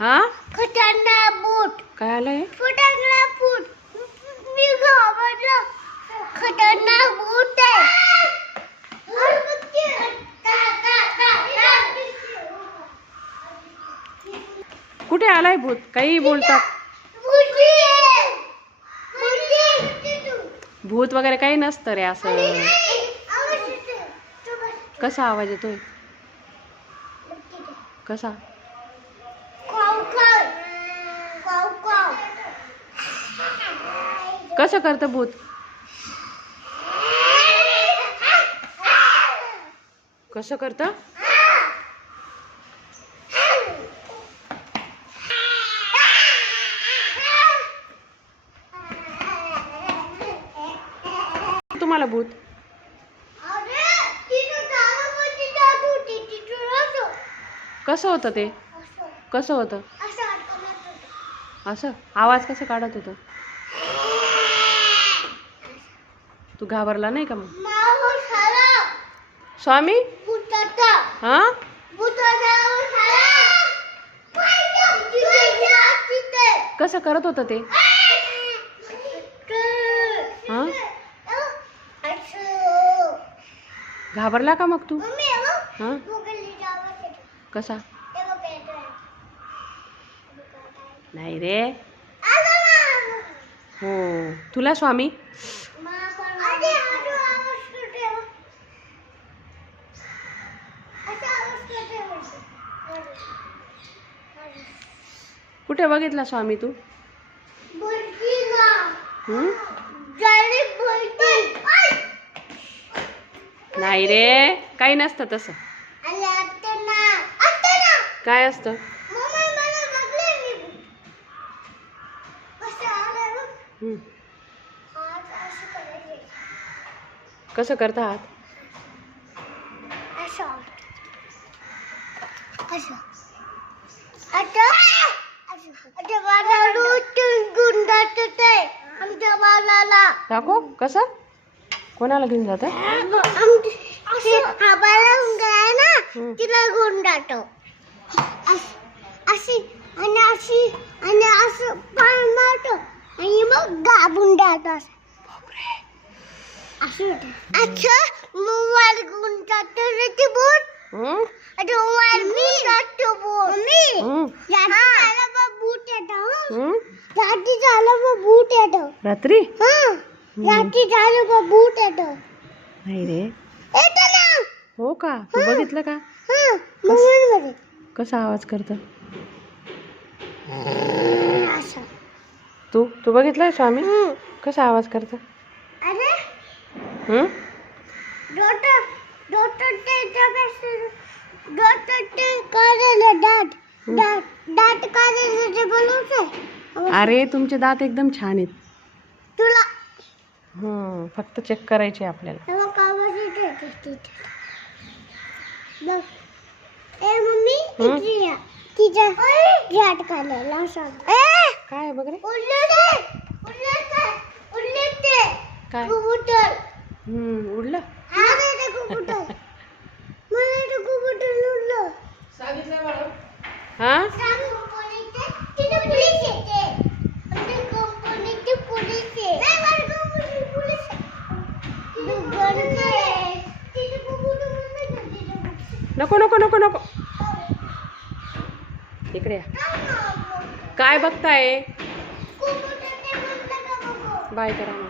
हा? खतरनाक बूट. काय आलंय? खतरनाक बूट. मी घाबरलो. खतरनाक बूट आहे. कुठे आलाय भूत? काही बोलतात. भूत वगैरे काही नसतं रे असं. कसा आवाज येतोय? कसा? कसं करतं भूत कसं करतं तुम्हाला भूत. कसं होतं ते. कसं होतं. असं आवाज कसं काढत होतं तू घाबरला नाही का मग माणूस आला. स्वामी भुताचा. हा भुताचा माणूस आला. तिथे जा, तिथे. कसं करत होतं ते हा असं. घाबरला का मग तू मम्मी, हे बघ. हा गुगलने आवाज येतो. कसा हे बघ, येतोय. नाही रे आला ना. हो तुला स्वामी अरे, अरे, आवाज करतोय बघ. असा आवाज करतोय म्हणजे. अरे. कुठे बघितला स्वामी तू. नाही रे काही नसतं तसं. काय असतं? मम्मी, मला बघलंय आमच्या बाळाला. कसं? कोणाला घेऊन जात? आबाला ना. तिला गुंडातो अशी आणि अशी आणि असं पाय मारतो आणि मग गाबून जातो असं. असं मोबाईल गुंडातो रे ती बोट. रात्री झालं बघ बूट. येतो रात्री? हा. झालं बूट येतो. नाही रे. हो का? तू बघितलं का? हा कसा आवाज करत? तू? तू बघितलंय स्वामी. कसा आवाज करत? अरे तुमचे दात एकदम छान आहेत. तुला हम्म, फक्त चेक करायचे आपल्याला. तेव्हा कामाच येते तिथे बघ. हा? नको नको नको नको. इकडे काय बघताय? बाय करा